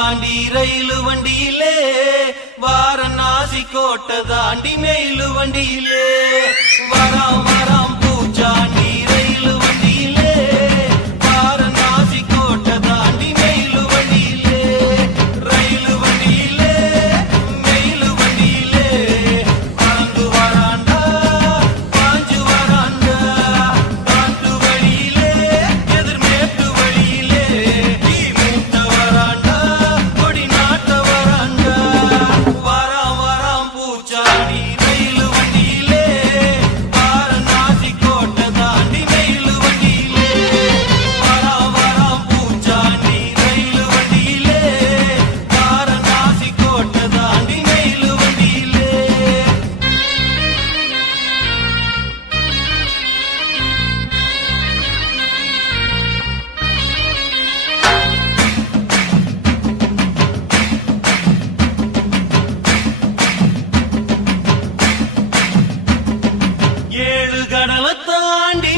தாண்டி ரயிலு வண்டியிலே வாரணாசி கோட்டை தாண்டி மெயிலு வண்டியிலே வராம் வராம் பூச்சாண்டி ரயிலு வண்டியிலே வாரணாசி கோட்டை தாண்டி மெயிலு வண்டியிலே ரயிலு வண்டியிலே மெயிலு வண்டியிலே பறந்து வராண்டா பாஞ்சு வராண்டா காட்டு வழியிலே எதிர்மேட்டு வழியிலே நீ மூட்ட வராண்டா கொடி நாட்ட வராண்டா வராம் வராம் பூச்சாண்டி ரயிலு வண்டியிலே வாரணாசி கோட்டை தாண்டி மெயிலு வண்டியிலே வராம் வராம் பூச்சாண்டி ரயிலு வண்டியிலே வாரணாசி கோட்டை தாண்டி மெயிலு வண்டியிலே ஏழு கடலை தாண்டி